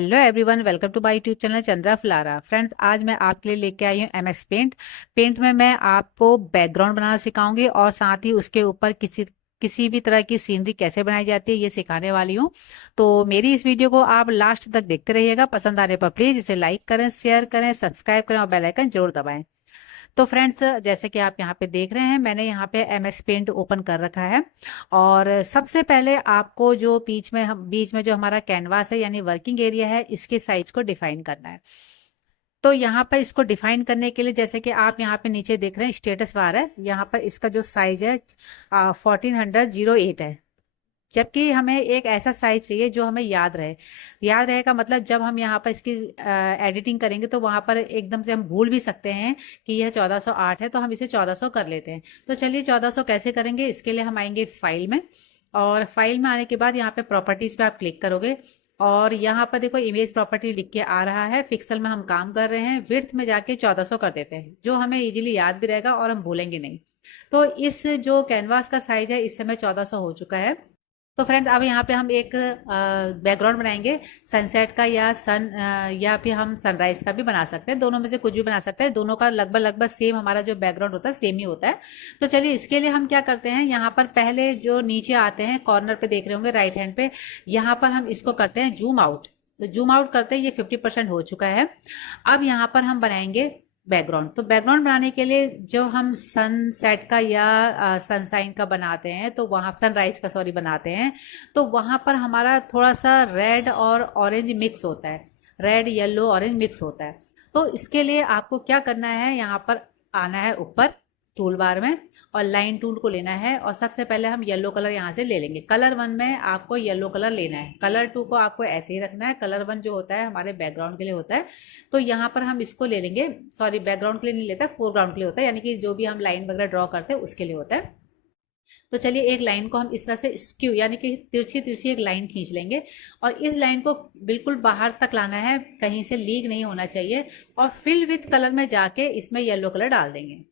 Hello everyone, welcome to my YouTube channel Chandra फ्लारा। Friends, आज मैं आपके लिए लेके आई हूँ एमएस पेंट। पेंट में मैं आपको बैकग्राउंड बनाना सिखाऊंगी और साथ ही उसके ऊपर किसी भी तरह की सीनरी कैसे बनाई जाती है ये सिखाने वाली हूँ। तो मेरी इस वीडियो को आप लास्ट तक देखते रहिएगा। पसंद आने पर प्लीज इसे लाइक करें, शेयर करें, सब्सक्राइब करें और बेल आइकन जरूर दबाएं। तो फ्रेंड्स, जैसे कि आप यहाँ पे देख रहे हैं, मैंने यहाँ पे एमएस पेंट ओपन कर रखा है। और सबसे पहले आपको जो बीच में जो हमारा कैनवास है यानी वर्किंग एरिया है, इसके साइज को डिफाइन करना है। तो यहाँ पर इसको डिफाइन करने के लिए, जैसे कि आप यहाँ पे नीचे देख रहे हैं स्टेटस बार है, यहाँ पर इसका जो साइज है 1408 है। जबकि हमें एक ऐसा साइज चाहिए जो हमें याद रहे। याद रहेगा मतलब जब हम यहाँ पर इसकी एडिटिंग करेंगे तो वहाँ पर एकदम से हम भूल भी सकते हैं कि यह 1408 है, तो हम इसे 1400 कर लेते हैं। तो चलिए 1400 कैसे करेंगे, इसके लिए हम आएंगे फाइल में। और फाइल में आने के बाद यहाँ पे प्रॉपर्टीज पे आप क्लिक करोगे और यहाँ पर देखो इमेज प्रॉपर्टी लिख के आ रहा है। पिक्सल में हम काम कर रहे हैं, विड्थ में जाके 1400 कर देते हैं, जो हमें इजीली याद भी रहेगा और हम भूलेंगे नहीं। तो इस जो कैनवास का साइज है इस समय 1400 हो चुका है। तो फ्रेंड्स, अब यहाँ पे हम एक बैकग्राउंड बनाएंगे सनसेट का या फिर हम सनराइज का भी बना सकते हैं। दोनों में से कुछ भी बना सकते हैं। दोनों का लगभग लगभग सेम हमारा जो बैकग्राउंड होता है सेम ही होता है। तो चलिए इसके लिए हम क्या करते हैं, यहाँ पर पहले जो नीचे आते हैं कॉर्नर पे देख रहे होंगे राइट हैंड पे, यहाँ पर हम इसको करते हैं जूम आउट। तो जूम आउट करते हैं, ये 50% हो चुका है। अब यहाँ पर हम बनाएंगे बैकग्राउंड। तो बैकग्राउंड बनाने के लिए जो हम सनसेट का या सनसाइन का बनाते हैं, तो वहाँ सनराइज का सॉरी बनाते हैं, तो वहाँ पर हमारा थोड़ा सा रेड और ऑरेंज मिक्स होता है। रेड येलो ऑरेंज मिक्स होता है। तो इसके लिए आपको क्या करना है, यहाँ पर आना है ऊपर टूल बार में और लाइन टूल को लेना है। और सबसे पहले हम येलो कलर यहाँ से ले लेंगे। कलर 1 में आपको येलो कलर लेना है। कलर 2 को आपको ऐसे ही रखना है। कलर 1 जो होता है हमारे बैकग्राउंड के लिए होता है। तो यहाँ पर हम इसको ले लेंगे, सॉरी बैकग्राउंड के लिए नहीं लेता, फोरग्राउंड के लिए होता है, यानी कि जो भी हम लाइन वगैरह ड्रॉ करते हैं उसके लिए होता है। तो चलिए एक लाइन को हम इस तरह से स्क्यू यानी कि तिरछी तिरछी एक लाइन खींच लेंगे और इस लाइन को बिल्कुल बाहर तक लाना है, कहीं से लीक नहीं होना चाहिए। और फिल विथ कलर में जाके इसमें येलो कलर डाल देंगे।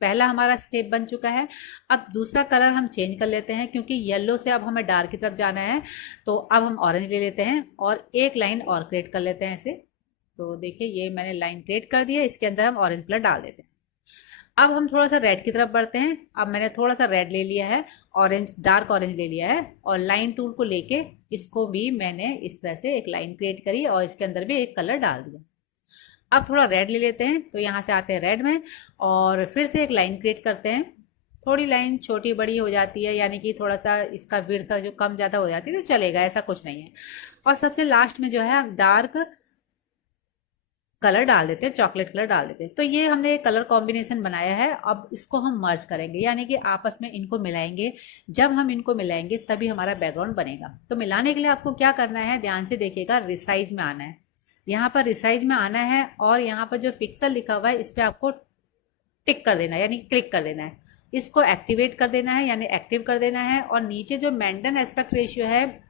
पहला हमारा शेप बन चुका है। अब दूसरा कलर हम चेंज कर लेते हैं, क्योंकि येलो से अब हमें डार्क की तरफ जाना है। तो अब हम ऑरेंज ले लेते हैं और एक लाइन और क्रिएट कर लेते हैं ऐसे। तो देखिए ये मैंने लाइन क्रिएट कर दी है, इसके अंदर हम ऑरेंज कलर डाल देते हैं। अब हम थोड़ा सा रेड की तरफ बढ़ते हैं। अब मैंने थोड़ा सा रेड ले लिया है, ऑरेंज डार्क ऑरेंज ले लिया है और लाइन टूल को लेके इसको भी मैंने इस तरह से एक लाइन क्रिएट करी और इसके अंदर भी एक कलर डाल दिया। अब थोड़ा रेड ले लेते हैं, तो यहाँ से आते हैं रेड में और फिर से एक लाइन क्रिएट करते हैं। थोड़ी लाइन छोटी बड़ी हो जाती है, यानी कि थोड़ा सा इसका विड्थ जो कम ज़्यादा हो जाती है, तो चलेगा, ऐसा कुछ नहीं है। और सबसे लास्ट में जो है हम डार्क कलर डाल देते हैं, चॉकलेट कलर डाल देते हैं। तो ये हमने एक कलर कॉम्बिनेशन बनाया है। अब इसको हम मर्ज करेंगे, यानी कि आपस में इनको मिलाएंगे। जब हम इनको मिलाएंगे तभी हमारा बैकग्राउंड बनेगा। तो मिलाने के लिए आपको क्या करना है, ध्यान से देखिएगा, रिसाइज में आना है। यहाँ पर रिसाइज में आना है और यहाँ पर जो पिक्सल लिखा हुआ है इस पर आपको टिक कर देना है, यानी क्लिक कर देना है। इसको एक्टिवेट कर देना है, यानी एक्टिव कर देना है। और नीचे जो मेंटेन एस्पेक्ट रेशियो है,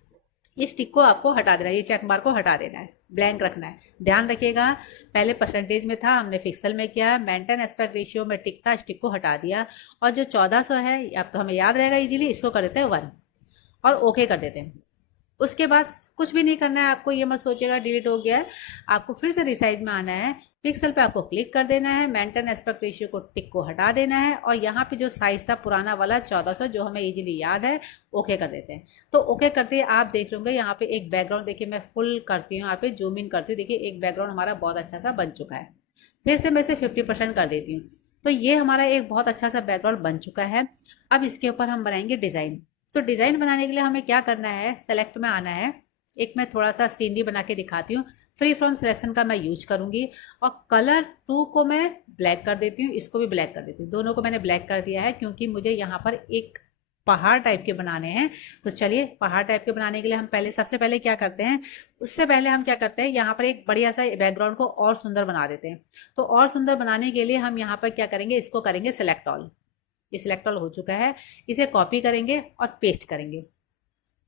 इस टिक को आपको हटा देना है, ये चेक मार्क को हटा देना है, ब्लैंक रखना है। ध्यान रखिएगा, पहले परसेंटेज में था, हमने पिक्सल में किया, मेंटेन एस्पेक्ट रेशियो में टिक था, इस टिक को हटा दिया। और जो 1400 है, अब तो हमें याद रहेगा इजीली, इसको कर देते हैं 1 और ओके कर देते हैं। उसके बाद कुछ भी नहीं करना है आपको, ये मत सोचेगा डिलीट हो गया है। आपको फिर से रिसाइज में आना है, पिक्सल पे आपको क्लिक कर देना है, मेंटेन एस्पेक्ट रेशियो को टिक को हटा देना है और यहाँ पे जो साइज था पुराना वाला 1400 जो हमें इजीली याद है, ओके कर देते हैं। तो ओके करते ही आप देख रहे होंगे यहाँ पे एक बैकग्राउंड, देखिए मैं फुल करती हूँ, यहाँ पे जूम इन करती हूँ, देखिए एक बैकग्राउंड हमारा बहुत अच्छा सा बन चुका है। फिर से मैं इसे 50% कर देती हूँ। तो ये हमारा एक बहुत अच्छा सा बैकग्राउंड बन चुका है। अब इसके ऊपर हम बनाएंगे डिजाइन। तो डिजाइन बनाने के लिए हमें क्या करना है, सेलेक्ट में आना है। एक मैं थोड़ा सा सीनरी बना के दिखाती हूँ, फ्री फ्रॉम सिलेक्शन का मैं यूज करूंगी। और कलर 2 को मैं ब्लैक कर देती हूँ, इसको भी ब्लैक कर देती हूँ। दोनों को मैंने ब्लैक कर दिया है क्योंकि मुझे यहाँ पर एक पहाड़ टाइप के बनाने हैं। तो चलिए पहाड़ टाइप के बनाने के लिए हम सबसे पहले क्या करते हैं, उससे पहले हम क्या करते हैं, यहाँ पर एक बढ़िया सा बैकग्राउंड को और सुंदर बना देते हैं। तो और सुंदर बनाने के लिए हम यहाँ पर क्या करेंगे, इसको करेंगे सिलेक्ट ऑल। ये सिलेक्ट ऑल हो चुका है, इसे कॉपी करेंगे और पेस्ट करेंगे।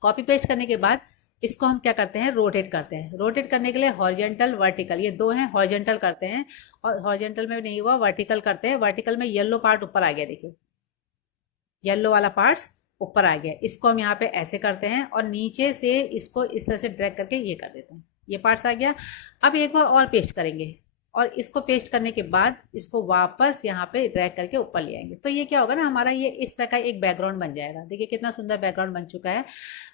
कॉपी पेस्ट करने के बाद इसको हम क्या करते हैं, रोटेट करते हैं। रोटेट करने के लिए हॉरिजेंटल वर्टिकल, ये 2 हैं, हॉरिजेंटल करते हैं। और हॉरिजेंटल में नहीं हुआ, वर्टिकल करते हैं। वर्टिकल में येलो पार्ट ऊपर आ गया, देखिए येलो वाला पार्ट्स ऊपर आ गया। इसको हम यहाँ पे ऐसे करते हैं और नीचे से इसको इस तरह से ड्रैग करके ये कर देते हैं। ये पार्ट्स आ गया। अब एक बार और पेस्ट करेंगे और इसको पेस्ट करने के बाद इसको वापस यहाँ पे ड्रैग करके ऊपर ले आएंगे। तो ये क्या होगा ना, हमारा ये इस तरह का एक बैकग्राउंड बन जाएगा। देखिए कितना सुंदर बैकग्राउंड बन चुका है।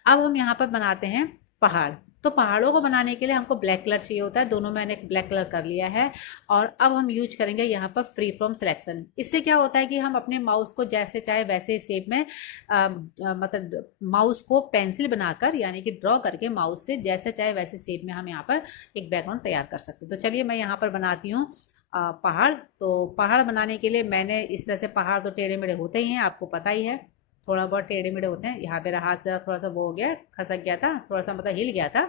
अब हम यहाँ पर बनाते हैं पहाड़। तो पहाड़ों को बनाने के लिए हमको ब्लैक कलर चाहिए होता है, दोनों मैंने ब्लैक कलर कर लिया है। और अब हम यूज करेंगे यहाँ पर फ्री फ्रॉम सिलेक्शन। इससे क्या होता है कि हम अपने माउस को जैसे चाहे वैसे शेप में मतलब माउस को पेंसिल बनाकर यानी कि ड्रॉ करके माउस से जैसे चाहे वैसे शेप में हम यहाँ पर एक बैकग्राउंड तैयार कर सकते हैं। तो चलिए मैं यहाँ पर बनाती हूँ पहाड़। तो पहाड़ बनाने के लिए मैंने इस तरह से, पहाड़ तो टेढ़े मेढ़े होते ही हैं, आपको पता ही है, थोड़ा बहुत टेढ़े मेढ़े होते हैं। यहाँ मेरा हाथ जरा थोड़ा सा वो हो गया, खसक गया था, थोड़ा सा मतलब हिल गया था।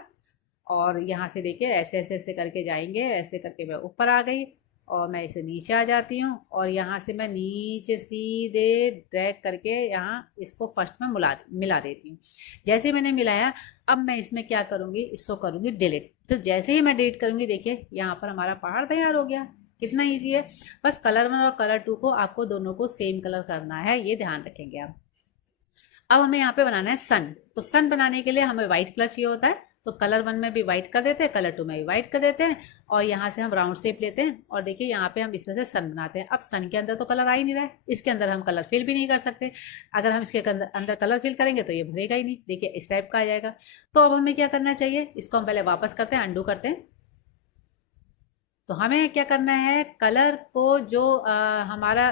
और यहाँ से देखिए ऐसे ऐसे ऐसे करके जाएंगे, ऐसे करके मैं ऊपर आ गई और मैं इसे नीचे आ जाती हूँ और यहाँ से मैं नीचे सीधे ड्रैग करके यहाँ इसको फर्स्ट में मिला देती हूँ। जैसे मैंने मिलाया, अब मैं इसमें क्या करूँगी, इसको करूँगी डिलीट। तो जैसे ही मैं डिलीट करूँगी, देखिए यहाँ पर हमारा पहाड़ तैयार हो गया। कितना ईजी है। बस कलर 1 और कलर 2 को आपको दोनों को सेम कलर करना है, ये ध्यान रखेंगे आप। अब हमें यहाँ पे बनाना है सन। तो सन बनाने के लिए हमें व्हाइट कलर चाहिए होता है। तो कलर 1 में भी व्हाइट कर देते हैं, कलर 2 में भी व्हाइट कर देते हैं और यहाँ से हम राउंड शेप लेते हैं और देखिए यहाँ पे हम इस तरह से सन बनाते हैं। अब सन के अंदर तो कलर आ ही नहीं रहा है, इसके अंदर हम कलर फिल भी नहीं कर सकते। अगर हम इसके अंदर कलर फिल करेंगे तो ये भरेगा ही नहीं, देखिए इस टाइप का आ जाएगा। तो अब हमें क्या करना चाहिए, इसको हम पहले वापस करते हैं, अंडू करते हैं। तो हमें क्या करना है, कलर को जो हमारा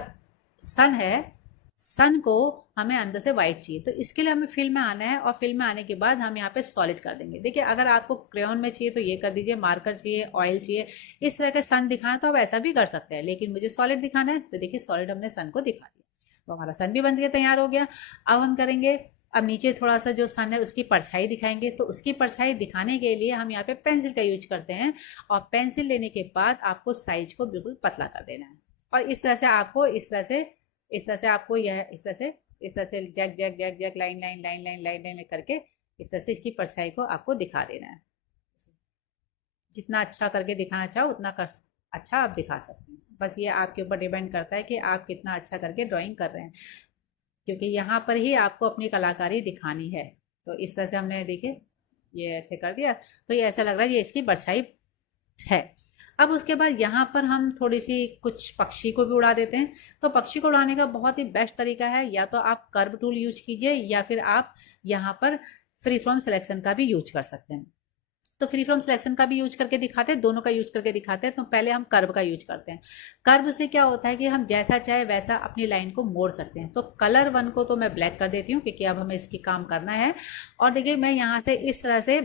सन है, सन को हमें अंदर से व्हाइट चाहिए। तो इसके लिए हमें फिल में आना है और फिल में आने के बाद हम यहाँ पे सॉलिड कर देंगे। देखिए अगर आपको क्रेयॉन में चाहिए तो ये कर दीजिए, मार्कर चाहिए, ऑयल चाहिए, इस तरह के सन दिखाना तो आप ऐसा भी कर सकते हैं, लेकिन मुझे सॉलिड दिखाना है। तो देखिए सॉलिड हमने सन को दिखा दिया, तो हमारा सन भी बन गया, तैयार हो गया। अब हम करेंगे, अब नीचे थोड़ा सा जो सन है उसकी परछाई दिखाएंगे। तो उसकी परछाई दिखाने के लिए हम यहाँ पे पेंसिल का यूज करते हैं और पेंसिल लेने के बाद आपको साइज को बिल्कुल पतला कर देना है और इस तरह से आपको आपको यह इस तरह से जैक जैक जैक जैक line line line line line line करके इस तरह से इसकी परछाई को आपको दिखा देना है। जितना अच्छा करके दिखाना चाहो उतना अच्छा आप दिखा सकते हैं। बस ये आपके ऊपर डिपेंड करता है कि आप कितना अच्छा करके ड्राइंग कर रहे हैं, क्योंकि यहाँ पर ही आपको अपनी कलाकारी दिखानी है। तो इस तरह से हमने देखिए ये ऐसे कर दिया, तो ये ऐसा लग रहा है ये इसकी परछाई है। अब उसके बाद यहाँ पर हम थोड़ी सी कुछ पक्षी को भी उड़ा देते हैं। तो पक्षी को उड़ाने का बहुत ही बेस्ट तरीका है, या तो आप कर्व टूल यूज कीजिए या फिर आप यहाँ पर फ्री फ्रॉम सिलेक्शन का भी यूज कर सकते हैं। तो फ्री फ्रॉम सिलेक्शन का भी यूज करके दिखाते हैं, दोनों का यूज करके दिखाते हैं। तो पहले हम कर्व का यूज करते हैं। कर्व से क्या होता है कि हम जैसा चाहे वैसा अपनी लाइन को मोड़ सकते हैं। तो कलर 1 को तो मैं ब्लैक कर देती हूँ क्योंकि अब हमें इसकी काम करना है। और देखिए मैं यहाँ से इस तरह से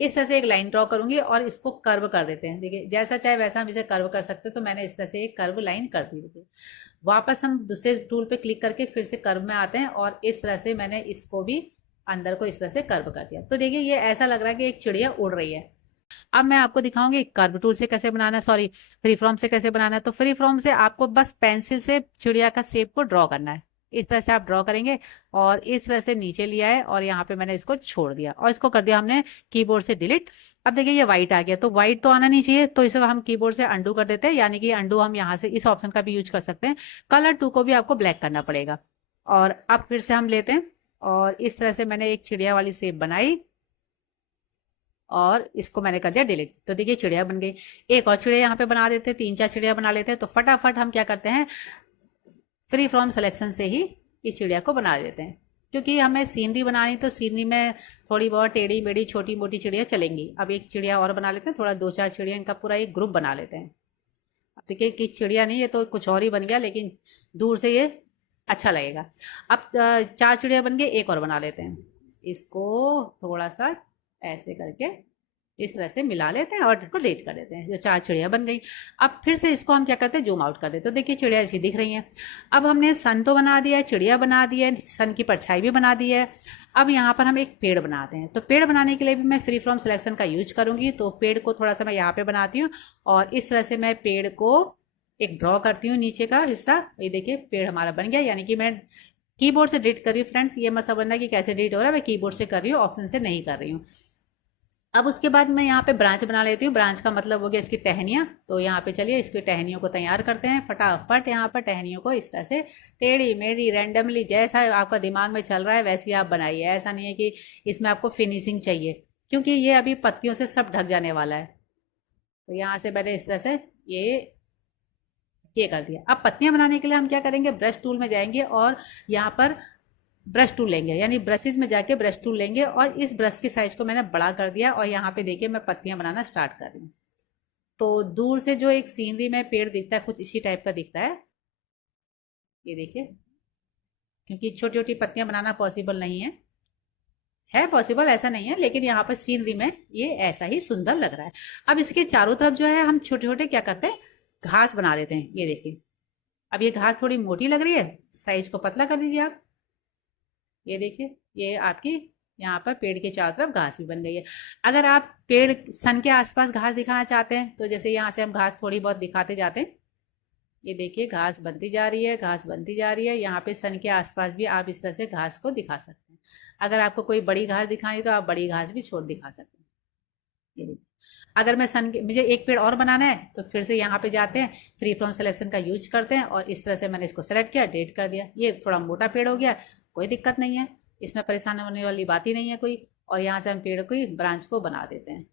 एक लाइन ड्रॉ करूंगी और इसको कर्व कर देते हैं। देखिए जैसा चाहे वैसा हम इसे कर्व कर सकते हैं। तो मैंने इस तरह से एक कर्व लाइन कर दी। देखिए वापस हम दूसरे टूल पे क्लिक करके फिर से कर्व में आते हैं और इस तरह से मैंने इसको भी अंदर को इस तरह से कर्व कर दिया। तो देखिए ये ऐसा लग रहा है कि एक चिड़िया उड़ रही है। अब मैं आपको दिखाऊंगी कर्व टूल से कैसे बनाना है, सॉरी फ्री फॉर्म से कैसे बनाना है। तो फ्री फॉर्म से आपको बस पेंसिल से चिड़िया का शेप को ड्रॉ करना है। इस तरह से आप ड्रॉ करेंगे और इस तरह से नीचे लिया है और यहाँ पे मैंने इसको छोड़ दिया और इसको कर दिया हमने कीबोर्ड से डिलीट। अब देखिए ये व्हाइट आ गया, तो व्हाइट तो आना नहीं चाहिए, तो इसे हम कीबोर्ड से अंडू कर देते हैं। यानी कि अंडू हम यहाँ से इस ऑप्शन का भी यूज कर सकते हैं। कलर 2 को भी आपको ब्लैक करना पड़ेगा। और अब फिर से हम लेते हैं और इस तरह से मैंने एक चिड़िया वाली शेप बनाई और इसको मैंने कर दिया डिलीट। तो देखिए चिड़िया बन गई। एक और चिड़िया यहाँ पे बना देते हैं, 3-4 चिड़िया बना लेते हैं। तो फटाफट हम क्या करते हैं, फ्री फ्रॉम सिलेक्शन से ही इस चिड़िया को बना देते हैं। क्योंकि हमें सीनरी बनानी, तो सीनरी में थोड़ी बहुत टेढ़ी मेढ़ी छोटी मोटी चिड़िया चलेंगी। अब एक चिड़िया और बना लेते हैं, थोड़ा 2-4 चिड़िया, इनका पूरा एक ग्रुप बना लेते हैं। अब देखिए कि चिड़िया नहीं, ये तो कुछ और ही बन गया, लेकिन दूर से ये अच्छा लगेगा। अब 4 चिड़िया बन गए, एक और बना लेते हैं। इसको थोड़ा सा ऐसे करके इस तरह से मिला लेते हैं और इसको डिलीट कर देते हैं। जो 4 चिड़िया बन गई। अब फिर से इसको हम क्या करते हैं, जूम आउट कर देते हैं। तो देखिए चिड़िया ऐसी दिख रही हैं। अब हमने सन तो बना दिया है, चिड़िया बना दी है, सन की परछाई भी बना दी है। अब यहाँ पर हम एक पेड़ बनाते हैं। तो पेड़ बनाने के लिए भी मैं फ्री फ्रॉम सिलेक्शन का यूज करूंगी। तो पेड़ को थोड़ा सा मैं यहाँ पे बनाती हूँ और इस तरह से मैं पेड़ को एक ड्रॉ करती हूँ नीचे का हिस्सा। ये देखिए पेड़ हमारा बन गया। यानी कि मैं कीबोर्ड से डिलीट कर रही हूँ। फ्रेंड्स ये मत समझना कि कैसे डिलीट हो रहा है, मैं कीबोर्ड से कर रही हूँ, ऑप्शन से नहीं कर रही हूँ। अब उसके बाद मैं यहाँ पे ब्रांच बना लेती हूँ। ब्रांच का मतलब हो गया इसकी टहनियाँ। तो यहाँ पे चलिए इसकी टहनियों को तैयार करते हैं। फटाफट यहाँ पर टहनियों को इस तरह से टेढ़ी मेढ़ी रैंडमली जैसा आपका दिमाग में चल रहा है वैसी आप बनाइए। ऐसा नहीं है कि इसमें आपको फिनिशिंग चाहिए, क्योंकि ये अभी पत्तियों से सब ढक जाने वाला है। तो यहाँ से मैंने इस तरह से ये कर दिया। अब पत्तियां बनाने के लिए हम क्या करेंगे, ब्रश टूल में जाएंगे और यहाँ पर ब्रश टूल लेंगे, यानी ब्रशेज में जाके ब्रश टूल लेंगे और इस ब्रश के साइज को मैंने बड़ा कर दिया और यहाँ पे देखिए मैं पत्तियां बनाना स्टार्ट कर रही हूँ। तो दूर से जो एक सीनरी में पेड़ दिखता है कुछ इसी टाइप का दिखता है, ये देखिए, क्योंकि छोटी छोटी पत्तियां बनाना पॉसिबल नहीं है पॉसिबल ऐसा नहीं है, लेकिन यहाँ पर सीनरी में ये ऐसा ही सुंदर लग रहा है। अब इसके चारों तरफ जो है हम छोटे छोटे क्या करते हैं, घास बना देते हैं। ये देखिए, अब ये घास थोड़ी मोटी लग रही है, साइज को पतला कर दीजिए आप। ये देखिए, ये आपकी यहाँ पर पेड़ के चारों तरफ घास भी बन गई है। अगर आप पेड़ सन के आसपास घास दिखाना चाहते हैं तो जैसे यहाँ से हम घास थोड़ी बहुत दिखाते जाते हैं, ये देखिए घास बनती जा रही है, घास बनती जा रही है। यहाँ पे सन के आसपास भी आप इस तरह से घास को दिखा सकते हैं। अगर आपको कोई बड़ी घास दिखानी तो आप बड़ी घास भी छोड़ दिखा सकते हैं। ये देखिए, अगर मैं मुझे एक पेड़ और बनाना है तो फिर से यहाँ पे जाते हैं, फ्री फ्रॉम सिलेक्शन का यूज करते हैं और इस तरह से मैंने इसको सेलेक्ट किया, डिलीट कर दिया। ये थोड़ा मोटा पेड़ हो गया, कोई दिक्कत नहीं है, इसमें परेशान होने वाली बात ही नहीं है कोई। और यहाँ से हम पेड़ को ब्रांच को बना देते हैं।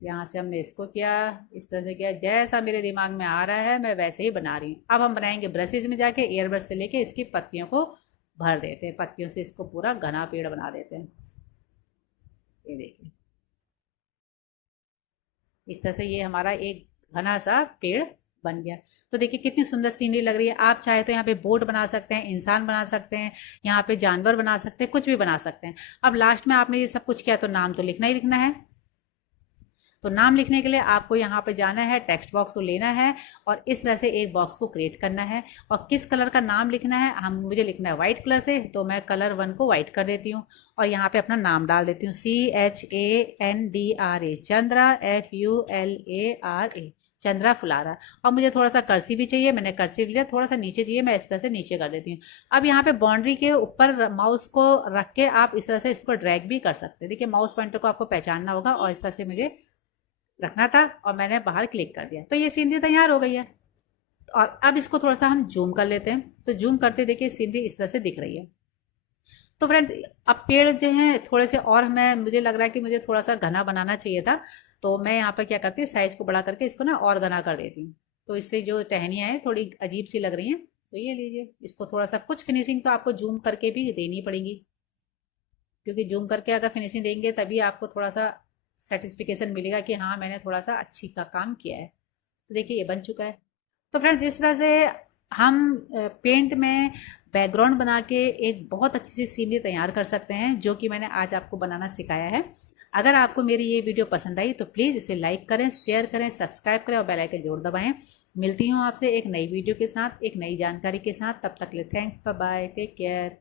यहाँ से हमने इसको किया, इस तरह से किया, जैसा मेरे दिमाग में आ रहा है मैं वैसे ही बना रही हूँ। अब हम बनाएंगे ब्रशेज में जाके, एयर ब्रश से लेके इसकी पत्तियों को भर देते हैं, पत्तियों से इसको पूरा घना पेड़ बना देते हैं। ये देखिए, इस तरह से ये हमारा एक घना सा पेड़ बन गया। तो देखिए कितनी सुंदर सीनरी लग रही है। आप चाहे तो यहाँ पे बोट बना सकते हैं, इंसान बना सकते हैं, यहाँ पे जानवर बना सकते हैं, कुछ भी बना सकते हैं। अब लास्ट में आपने ये सब कुछ किया तो नाम तो लिखना ही लिखना है। तो नाम लिखने के लिए आपको यहाँ पे जाना है, टेक्स्ट बॉक्स को लेना है और इस तरह से एक बॉक्स को क्रिएट करना है। और किस कलर का नाम लिखना है, मुझे लिखना है व्हाइट कलर से, तो मैं कलर 1 को व्हाइट कर देती हूँ और यहाँ पे अपना नाम डाल देती हूँ, CHANDRA, चंद्रा, FULARA, चंद्रा फुलारा। और मुझे थोड़ा सा कर्सिव भी चाहिए, मैंने कर्सिव लिया, थोड़ा सा नीचे चाहिए, मैं इस तरह से नीचे कर देती हूँ। अब यहाँ पे बाउंड्री के ऊपर माउस को रख के आप इस तरह से इसको ड्रैग भी कर सकते हैं। देखिए माउस पॉइंटर को आपको पहचानना होगा और इस तरह से मुझे रखना था और मैंने बाहर क्लिक कर दिया, तो ये सीनरी तैयार हो गई है। और अब इसको थोड़ा सा हम जूम कर लेते हैं, तो जूम करते देखिए सीनरी इस तरह से दिख रही है। तो फ्रेंड्स अब पेड़ जो हैं थोड़े से और मुझे लग रहा है कि मुझे थोड़ा सा घना बनाना चाहिए था, तो मैं यहाँ पर क्या करती हूँ, साइज को बड़ा करके इसको ना और घना कर देती हूँ। तो इससे जो टहनियाँ हैं थोड़ी अजीब सी लग रही हैं, तो ये लीजिए, इसको थोड़ा सा कुछ फिनिशिंग तो आपको जूम करके भी देनी पड़ेगी, क्योंकि जूम करके अगर फिनिशिंग देंगे तभी आपको थोड़ा सा सर्टिफिकेशन मिलेगा कि हाँ मैंने थोड़ा सा अच्छी का काम किया है। तो देखिए ये बन चुका है। तो फ्रेंड्स इस तरह से हम पेंट में बैकग्राउंड बना के एक बहुत अच्छी सी सीनरी तैयार कर सकते हैं, जो कि मैंने आज आपको बनाना सिखाया है। अगर आपको मेरी ये वीडियो पसंद आई तो प्लीज़ इसे लाइक करें, शेयर करें, सब्सक्राइब करें और बेल आइकन जरूर दबाएं। मिलती हूँ आपसे एक नई वीडियो के साथ, एक नई जानकारी के साथ। तब तक के लिए thanks, bye bye, take care.